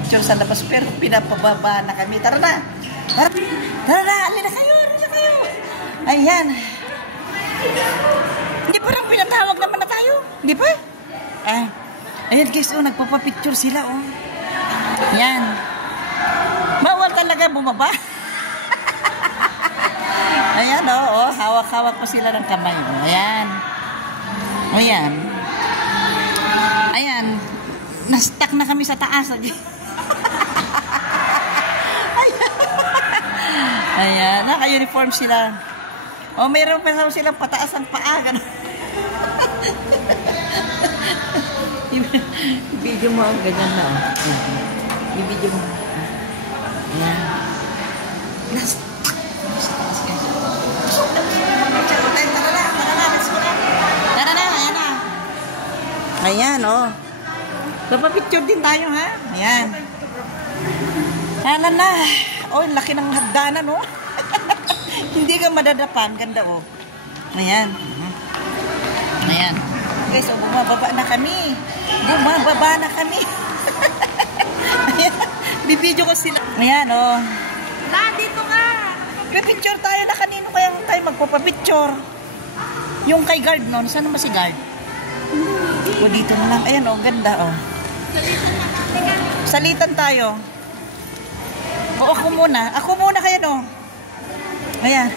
magpa-picture sa labas, pero pinapababa na kami. Tara na! Tara na! Alin na kayo! Alin na kayo! Ayan. Hindi parang pinatawag naman na tayo. Hindi pa? Ayan guys, nagpapapicture sila, Ayan. Bawal talaga bumaba. Ayan, hawak-hawak po sila ng kamay. Ayan. Ayan. Ayan. Na-stuck na kami sa taas. Ayan. Ayan. Naka-uniform sila. Mayroon pa silang pataas ang paa. I-video mo ang ganyan na. I-video mo. Ayan. Tara na, ayan na. Ayan, Papapicture din tayo, ha? Ayan. Ayan na. Laki ng hagdanan, Hindi ka madadapan. Ganda, Ayan. Ayan. Guys, bumababa na kami. Bumababa na kami. Ayan. Bibidyo ko sila. Ayan, dito ka. Pipicture tayo na kanino kaya tayo magpapapicture. Yung kay guard, Saan naman si guard? Dito na lang. Ayan, ganda, Salitan tayo. Ako muna. Ako muna kayo, Ayan.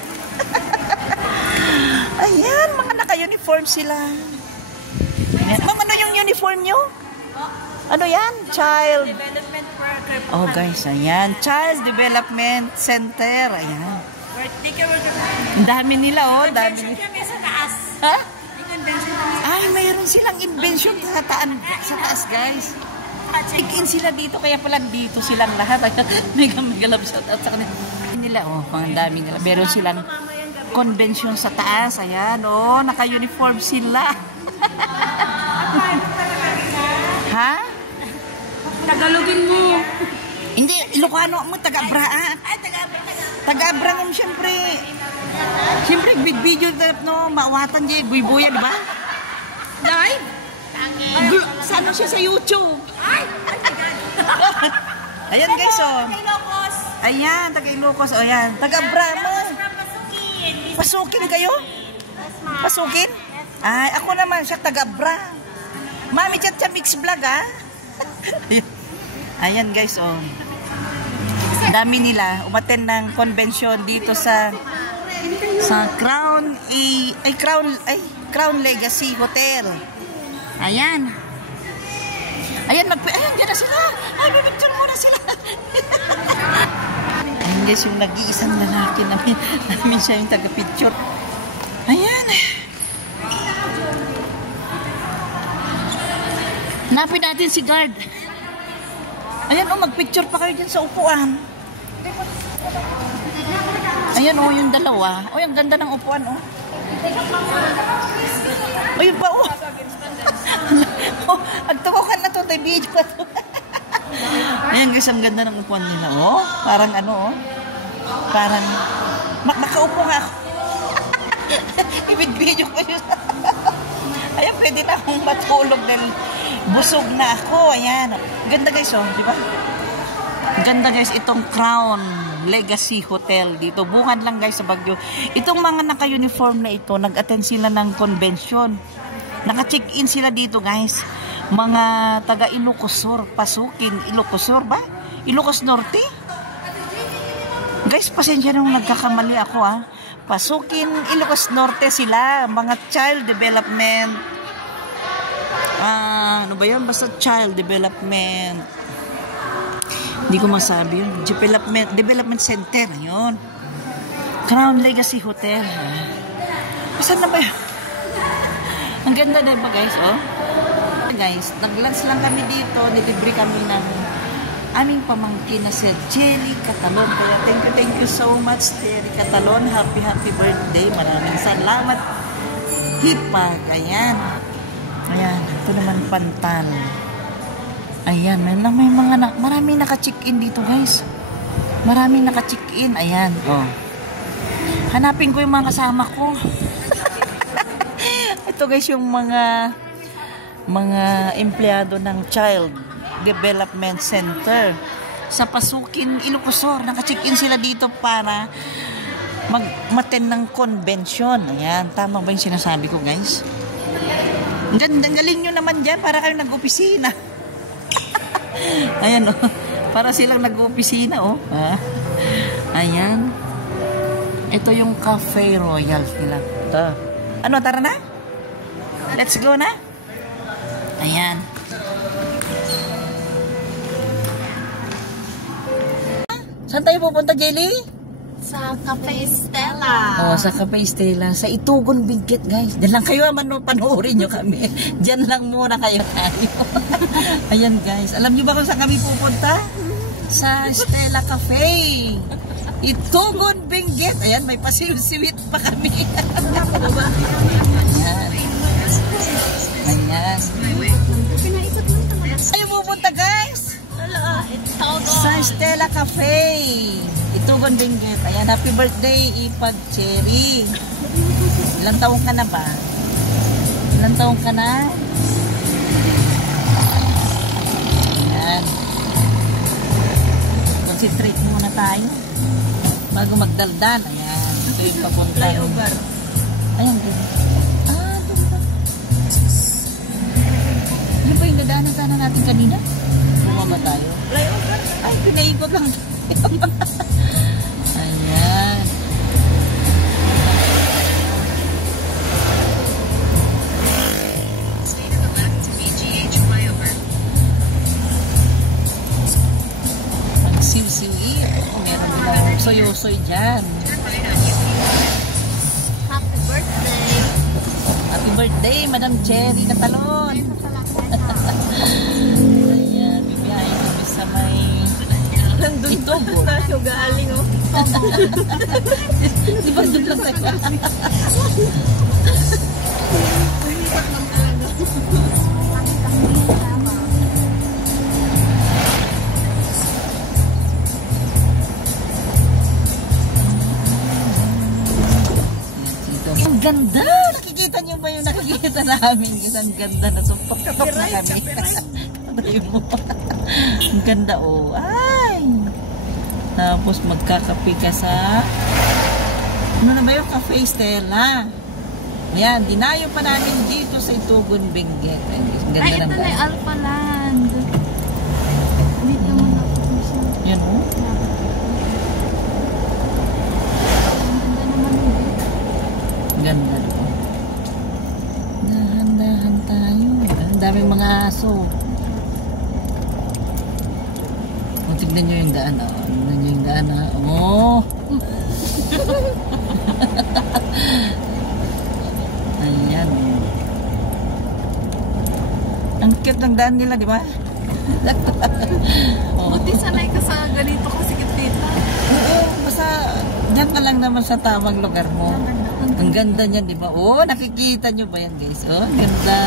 Ayan, mga naka-uniform sila. Ayan. Ma'am, ano yung uniform nyo? Ano yan? Child Development Worker. Guys, ayan. Child Development Center. Ayan. Ang dami nila, dami. Convention kami sa taas. Ha? Convention kami. Mayroon silang invention sa taas, guys. Check-in sila dito, kaya pala dito silang lahat. Mega love shout out sa kanila. Nila, ang dami nila. Meron silang convention sa taas. Ayan, naka-uniform sila. Ha? Tagalogin mo. Hindi, Ilocano mo, taga-Abra. Taga-Abra mo, siyempre. Siyempre, big video, maawatan dyan, buy-buya, di ba? Live? Saan siya sa YouTube? Ay! Ayan, guys, Ilocos. Ayan, taga-Ilocos. Ayan, taga-Abra mo. Pasukin. Pasukin kayo? Pasukin? Ay, ako naman, siya taga-Abra. Mami Chat sa Mix Vlog, ha? Ayan, guys, dami nila umattend ng convention dito sa Crown Legacy Hotel. Ayan. Ayan, diyan na sila. Bibicture muna sila. Ayan, guys, yung nag-iisang lalaki namin siya yung taga-picture. Ayan. Hanapin natin si guard. Ayan, magpicture pa kayo dyan sa upuan. Ayan, yung dalawa. Ang ganda ng upuan, Ayun pa, agtukukan na to, video pa to. Ayan, guys, ang ganda ng upuan nila, Parang parang, makaupo nga ako. Ibig-video ko yun. Ayan, pwede na akong matulog dahil busog na ako. Ayan. Ganda, guys, di ba? Ganda, guys, itong Crown Legacy Hotel dito. Bungad lang, guys, sa Baguio. Itong mga naka-uniform na ito, nag-attend sila ng convention. Naka-check-in sila dito, guys. Mga taga Ilocosur, Pasukin, Ilocosur ba? Ilocos Norte? Guys, pasensya nung nagkakamali ako, Pasukin, Ilocos Norte sila. Mga child development. Ano ba yun? Basta child development. Hindi ko masabi yun. Development Center. Yun. Crown Legacy Hotel. Saan na ba yun? Ang ganda din ba, guys? Guys, nag-lunch lang kami dito. Nilibre kami ng aming pamangkin na si Jelly Catalon. Kaya thank you so much, Jelly Catalon. Happy birthday. Maraming salamat. Hipag. Ayan. Ayan. Ito naman Pantan. Ayan. May mga maraming naka-check-in dito, guys. Maraming naka-check-in. Ayan. Hanapin ko yung mga kasama ko. Ito, guys, yung mga empleyado ng child Development Center sa Pasukin, Ilocosur. Naka-check-in sila dito para mag-attend ng convention. Ayan, tama ba yung sinasabi ko, guys? Ang galing nyo naman dyan, para kayo nag-opisina. Ayan, oh. Para silang nag-opisina, oh. Ayan. Ito yung Cafe Royal nila. Ito. Ano, tara na? Let's go na? Ayan. Saan tayo pupunta, Jelly? Sa Cafe Stella. Oh, sa Cafe Stella. Sa Itugon Benguet, guys. Diyan lang kayo, panoorin nyo kami. Diyan lang muna kayo tayo. Ayan, guys. Alam nyo ba kung saan kami pupunta? Sa Stella Cafe. Itugon Benguet. Ayan, may pasiw-siwit pa kami. Ayan. Ayan. Tayo pupunta, guys. Sa Stella Cafe. Itugon Benguet. Ayan, happy birthday, Ipag Cherry. Ilang taong ka na ba? Ilang taong ka na? Ayan. Concentrate muna tayo. Bago magdaldan. Ayan. Ito yung papunta. Flyover. Ayan. Ah, doon ba? Yun ba yung dadaanan natin kanina? Bumaba tayo. Flyover. Ay, pinaikot lang. Ayan. Magsiw-siwi. Meron lang soy-soy dyan. Happy birthday. Happy birthday, Madam Cherry Catalon. Ayan, bibiyahin kami sa may Nandun Itugon. tayo galing, oh. Di ba doon lang tayo? Ang ganda! Nakikita niyo ba yung nakikita namin? Kasi ang ganda na sumpok-kapok na kami. Patay mo. Ang ganda, oh. Ay! Tapos magkakape ka sa ano na ba yung Cafe Stella? Ayan, dinayo pa namin dito sa Itugon Benguet. Ang ganda Ay, ito ng na yung Alpha Land. Dito mo na po siya. Yan, oh. Ang ganda naman yun. Ganda, oh. Dahan-dahan tayo. Ang daming mga aso. Oh, tignan nyo yung daan, oh. Tignan nyo yung daan, ha. Oh! Ayan. Ang cute ng daan nila, di ba? Oh. Buti sanay ka sa ganito kasi kita. Oo, basta diyan ka lang naman sa tamang lugar mo. Ang ganda niyan, di ba? Oh, nakikita nyo ba yan, guys? Oh, ganda.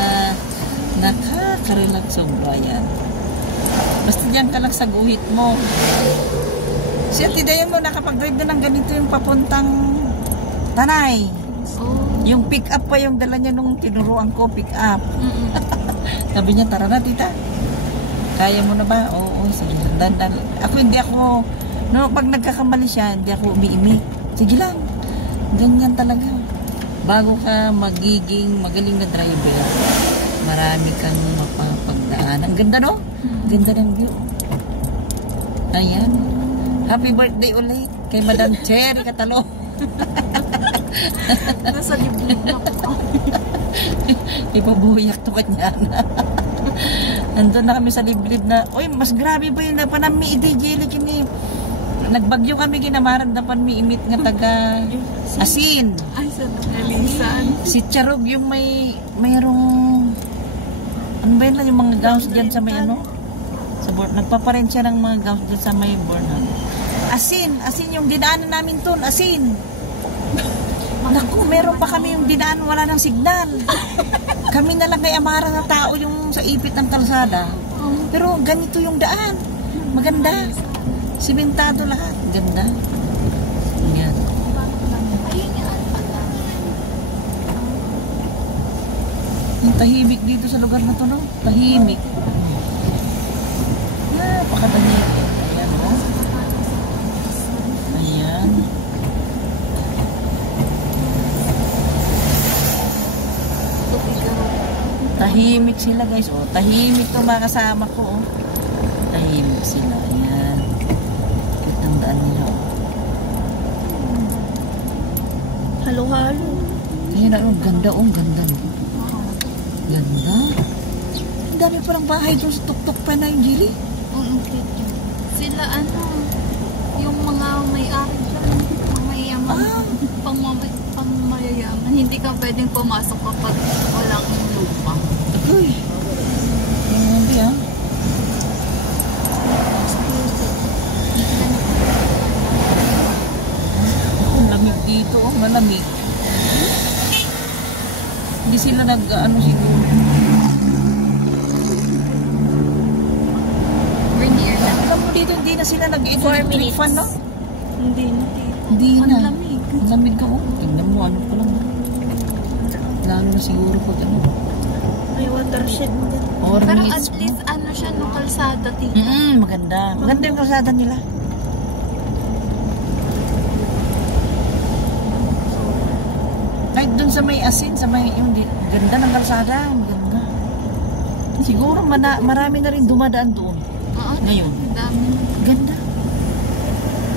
Nakaka-relax sobra yan. Basta diyan ka lang sa guhit mo. Si Ate Dayan mo, nakapag-drive na ng ganito yung papuntang Tanay. Oh. Yung pick-up pa yung dala niya nung tinuruan ko, pick-up. Sabi niya, tara na, tita. Kaya mo na ba? Oo, sige. Dandan. Hindi ako, no, pag nagkakamali siya, hindi ako umiimik. Sige lang. Ganyan talaga. Bago ka magiging magaling na driver, marami kang mapapagdaan. Ang ganda, no? Ganda ng view. Ayan. Happy birthday ulit kay Madam Cherry Catalon. Nasa liblib na po. Ipabuyak to kanya na. Nandun na kami sa liblib na, uy, mas grabe ba yun na panami idijili kini. Nagbagyo kami kinamaran na panmiimit nga taga asin. Ay, sa nangalisan. Si Charog yung mayroong ano ba yun yung mga gauns dyan sa may ano? Sa board. Nagpaparent siya ng mga gauns dyan sa may board. Asin yung dinaanan namin ton, asin. Naku, meron pa kami yung dinaan, wala ng signal. Kami na lang kay amara na tao yung sa ipit ng kalsada. Pero ganito yung daan. Maganda. Simentado lahat. Ganda. Yan. Yung tahimik dito sa lugar na to, no? Tahimik. napakadali. Ayan, oh. Ayan. Tahimik sila guys, oh. Tahimik to mga kasama ko, oh. Tahimik sila. Ayan. Kitang daan nila, oh. Halo-halo. Ayan, oh. Ganda, oh. Ganda, no? Ganda. Ang dami parang bahay doon sa tuktok pa na yung Jilly. Oo, cute. Sila yung mga may-ari dyan, mga mayayaman, pang-mayayaman. Hindi ka pwedeng pumasok kapag walang lupa. Uy. Hindi, ah. Ang lamig dito, oh. Malamig. Hindi sila nag-ano siguro. We're near na. Alam mo dito, hindi na sila 4 nag-electric minutes. fan, no? Hindi na dito. Hindi Ang na. lamig. Ang lamig ka, oh. Tingnan mo, ano pa lang. Lalo na siguro pag ano. May watershed mo din. Or Pero minutes at least ano siya, no, kalsada dito. maganda. Maganda yung kalsada nila. Kahit dun sa may asin, sa may yung ganda ng kalsada, maganda. Siguro marami na rin dumadaan doon. Oo. Ngayon. Ang dami. Ganda.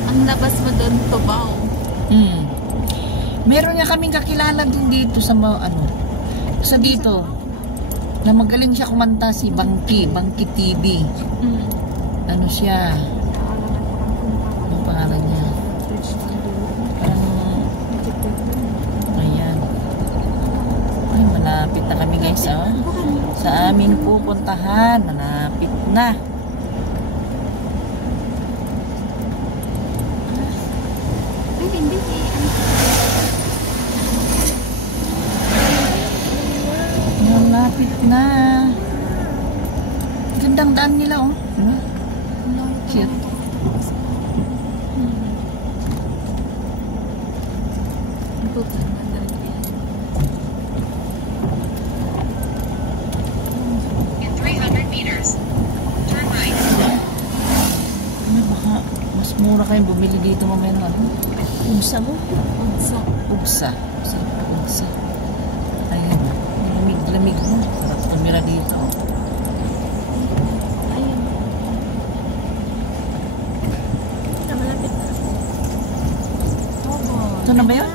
Ang labas mo doon, Tubao. Meron nga kaming kakilala din dito sa sa dito. Na magaling siya kumanta, si Bangki TV. Ano siya? Anong pangalan niya? Ayan. Ay, malapit na kami guys, ah. Sa amin pupuntahan. Malapit na. Ay, hindi. Malapit na. Gandang daan nila, oh. Cute. In 300 meters, turn right. Ano, baka mas mura kayong bumili dito mamaya ng ano? Unsa mo? Ugsa. Ugsa. Ayun. Lamig mo. Sarap tumira dito. Ayun. Malapit na. Ito na ba yun?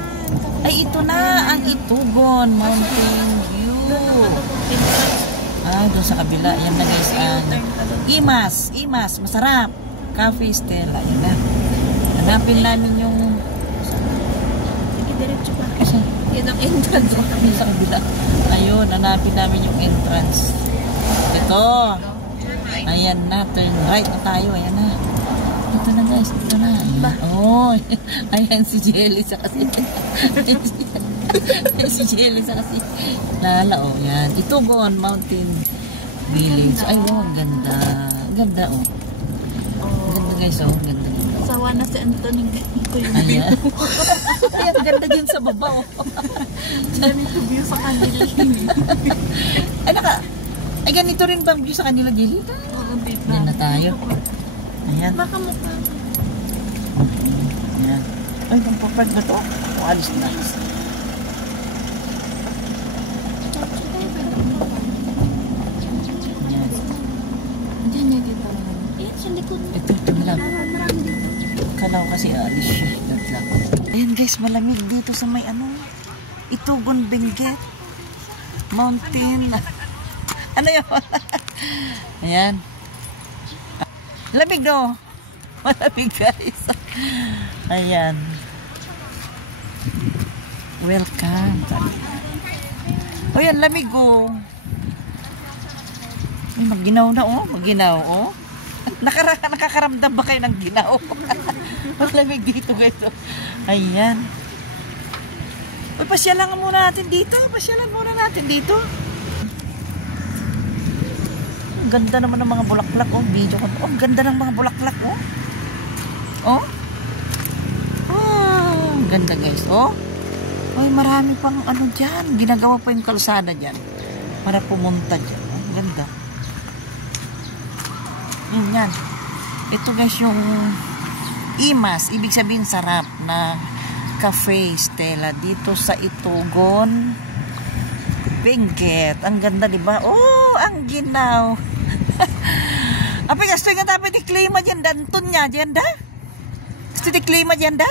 Ay, ito na ang Itugon Mountain View. Ah, doon sa kabila. Yan na guys. Imas. Masarap. Cafe Stella. Yan na. Hanapin namin yung... Sige, diretso pa. Saan? Yan ang entrance. Sa kabila. Ayun, hanapin namin yung entrance. Ito. Ayan na. Turn right na tayo. Ayan na. Ito na guys. Ito na. Ayan. Oh. Ayan si Jelly sa kasi. Si Jelly sa kasi. Lala, oh. Yan. Itugon Mountain Village. Ay, wow. Ang ganda. Ang ganda, oh. Ang ganda guys, oh. Ang ganda. Sawa na si Anthony. Ito yung Ayan. Ayan, ang ganda din sa baba, oh. ganito view sa kanila. Ay, ganito rin ba ang view sa kanila, Jelly? Oo, dito. Ayan na tayo. Ayan. Baka mukha. Ayan. Ay, ang papark na to. Alis na. Ayan. Diyan niya dito. Ayan, sa likod. Ito lang. Marami dito. Kalaw kasi alis siya. That lang. Ayan guys, malamig dito sa may Itugon Benguet Mountain. Ano yun? Ayan. Lamig no? Malamig guys. Ayan. Welcome. O yan, lamig oh. Ay, magginaw na oh. Magginaw oh. Nakakaramdam ba kayo ng ginaw? Malamig dito guys. Ayan. Uy, pasyalan muna natin dito. Pasyalan muna natin dito. Ang ganda naman ng mga bulaklak, oh. Video ko. Oh, ang ganda ng mga bulaklak, oh. Oh. Oh, ang ganda, guys, oh. Uy, marami pang dyan. Ginagawa pa yung kalsada dyan. Para pumunta dyan. Oh, ang ganda. Yan. Ito guys yung Imas, ibig sabihin sarap na cafe Stella dito sa Itugon, Benguet. Ang ganda, di ba? Oh, ang ginaw. Apa gusto nga dapat i-klima dyan, danton niya dyan da? Gusto i-klima dyan da?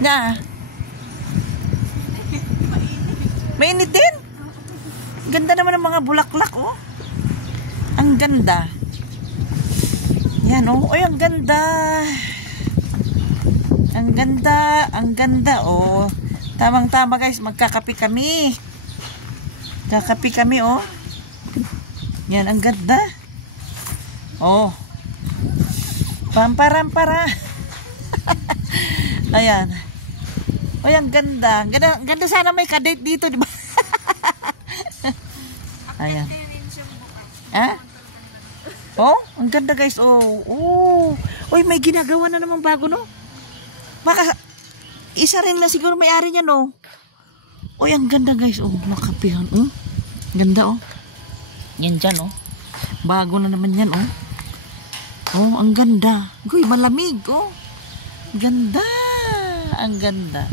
Na? Mainit din? Ganda naman ng mga bulaklak, oh. Ang ganda. Yan, oh. Ay, ang ganda. Ang ganda. Ang ganda, oh. Tamang-tama, guys. Magkakape kami. Magkakape kami, oh. Yan, ang ganda. Oh. Pamparampara. Ayan. Ay, ang ganda. Ganda sana may kadate dito, di ba? Ayan. Ha? Oh, ang ganda guys. Oh. Oh. Oy, may ginagawa na naman bago, no? Baka isa rin na siguro may-ari niya, no? Oy, ang ganda guys. Oh, makapihan. Oh. Ganda, oh. Yan dyan, oh. Bago na naman yan, oh. Oh, ang ganda. Uy, malamig, oh. Ganda. Ang ganda.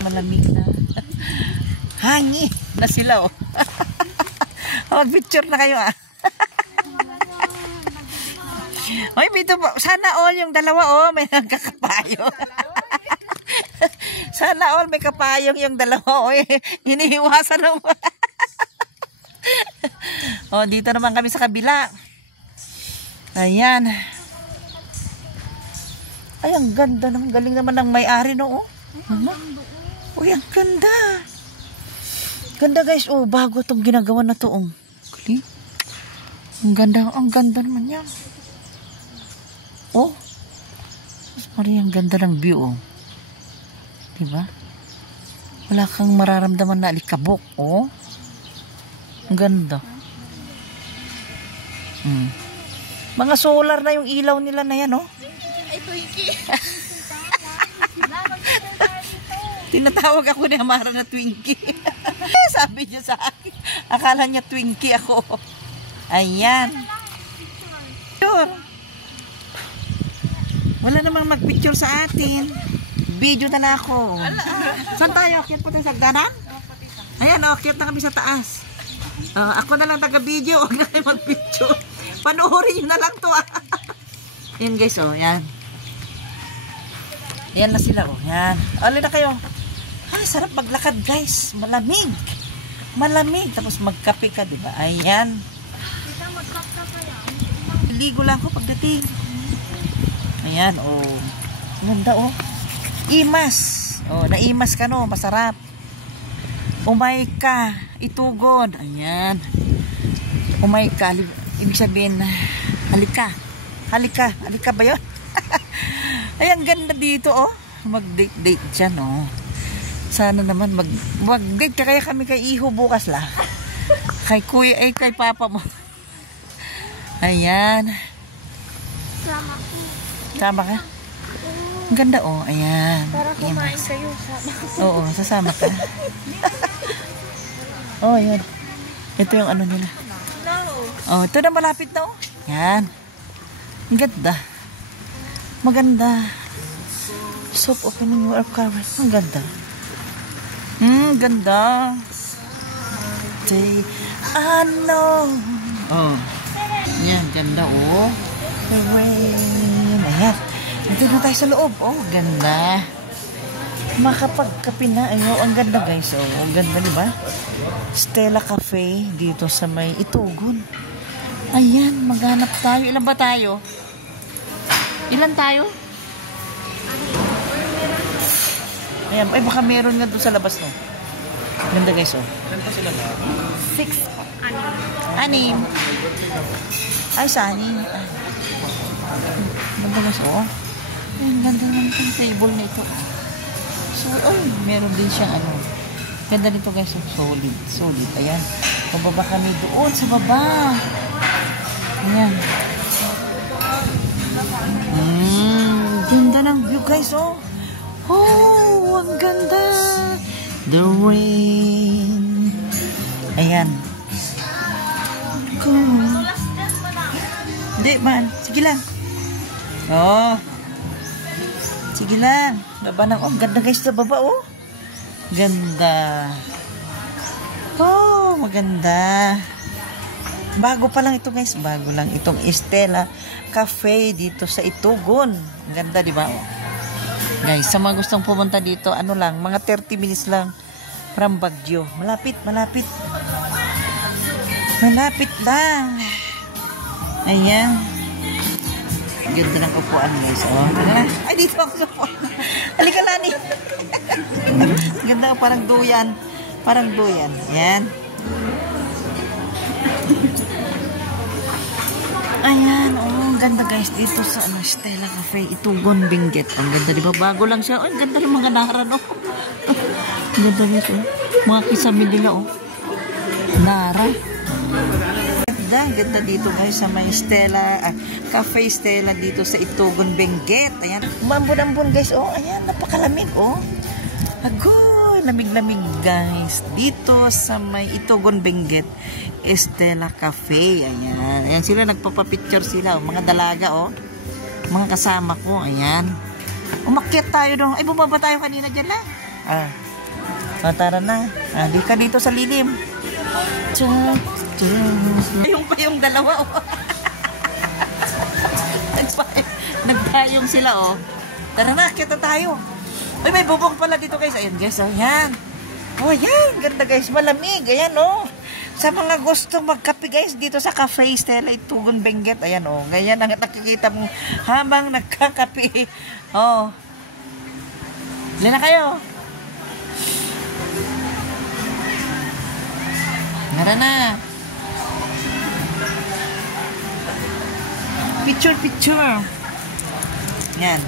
Malamig na. Hangi na sila, oh. Mag-picture na kayo, ah. Oy, dito po. Sana all yung dalawa, oh, may nagkakapayo. Sana all may kapayong yung dalawa, oh. Hinihiwasan mo. Oh, dito naman kami sa kabila. Ayan. Ay, ang ganda naman. Galing naman ng may-ari, no, oh. Ano? Uy, ang ganda. Ganda, guys. Oh, bago itong ginagawa na to, oh. Galing. Ang ganda naman yan. Oh. Mas parang ang ganda ng view, oh. Diba? Wala kang mararamdaman na alikabok, oh. Ang ganda. Mga solar na yung ilaw nila na yan, oh. Ay, Twinkie. Tinatawag ako ni Amara na Twinkie. Sabi niya sa akin. Akala niya Twinkie ako. Ayan. Sure. Wala namang mag-picture sa atin. Video na ako. Saan tayo? Akyat po tayo sa hagdanan? Ayan, akyat na kami sa taas. Ako na lang taga-video. Huwag na kayo mag-picture. Panoorin nyo na lang to. Yan guys, oh. Yan. Yan na sila, oh. Yan. Alin na kayo. Ay, sarap maglakad guys. Malamig. Malamig. Tapos magkape ka, diba? Ayan. Ligo lang ako pagdating. Ayan, oh. Ganda, oh. Imas. Oh, naimas ka, no? Masarap. Umay ka. Itugon. Ayan. Umay ka. Ibig sabihin, halika. Halika. Halika ba yun? Ayan, ganda dito, oh. Mag-date-date dyan, oh. Sana naman mag-date ka kaya kami kay Iho bukas la. Kay kuya, kay papa mo. Ayan. Sama ko. Sama ka? Ang ganda, oh. Ayan. Para kumain kayo. Oo, sasama ka. Oh, ayan. Ito yung ano nila. Oh, ito na malapit na, oh. Yan. Ang ganda. Maganda. Soft opening your car. Ang ganda. Ganda. Say, ano. Oh. Yan, ganda, oh. Ayan. Dito na tayo sa loob. Oh, ganda. Makapagkape na. Ay, oh, ang ganda, guys. Oh, ang ganda, diba? Stella Cafe dito sa may Itugon. Ayan, maghanap tayo. Ilan ba tayo? Ilan tayo? Ayan, ay baka meron nga doon sa labas, no? Ganda, guys, oh. 6. 6. 6. Ay, sa 6. Ganda, guys, oh. Ayan, ganda naman yung table nito. So, ay, meron din siyang ano. Ganda nito, guys, oh. Solid. Solid. Ayan. Bababa kami doon sa baba. Ayan. Ganda ng view, guys, oh. Oh, ang ganda. The rain. Ayan. Cool. Hindi, man. Sige lang. Oh. Sige lang. Baba ng, oh, ganda guys sa baba, oh. Ganda. Oh, maganda. Bago pa lang ito guys. Bago lang itong Estela Cafe dito sa Itugon. Ang ganda, di ba? Oh. Guys, sa mga gustong pumunta dito, ano lang, mga 30 minutes lang from Baguio. Malapit, malapit. Malapit lang. Ayan. Ganda ng upuan guys. Oh, tara na. Ay, dito ako sa upuan. Halika, Lani. Ganda, parang duyan. Parang duyan. Ayan. Ayan, oh, ganda guys dito sa Estela Cafe, Itugon, Benguet. Ang ganda, di ba? Bago lang siya. Oh, ang ganda ng mga naran, oh. Ang ganda guys, oh. Mga kisame nila, oh. Nara. Ang ganda dito guys sa may Estela, Cafe Estela dito sa Itugon, Benguet. Ayan. Umambon-ambon guys, oh. Ayan, napakalamig, oh. Agoy, lamig-lamig guys. Dito sa may Itugon, Benguet, Estela Cafe. Ayan. Ayan sila, nagpapapicture sila. Oh. Mga dalaga, oh. Mga kasama ko. Ayan. Umakyat tayo doon. Ay, bumaba tayo kanina dyan lang. Tara na. Di ka dito sa lilim. Yung pa yung dalawa, oh. Nagpayong sila, oh. Tara na, kita tayo. Ay, may bubong pala dito, guys. Ayan, guys, oh. Ayan. Oh, ayan. Ganda, guys. Malamig. Ayan, oh. Sa mga gustong magkape, guys, dito sa Cafe Estela Itugon, Benguet. Ayan, oh. Ganyan ang nakikita mo habang nagkakape. Oh. Diyan na kayo. Tara na. Picture, picture. Yan.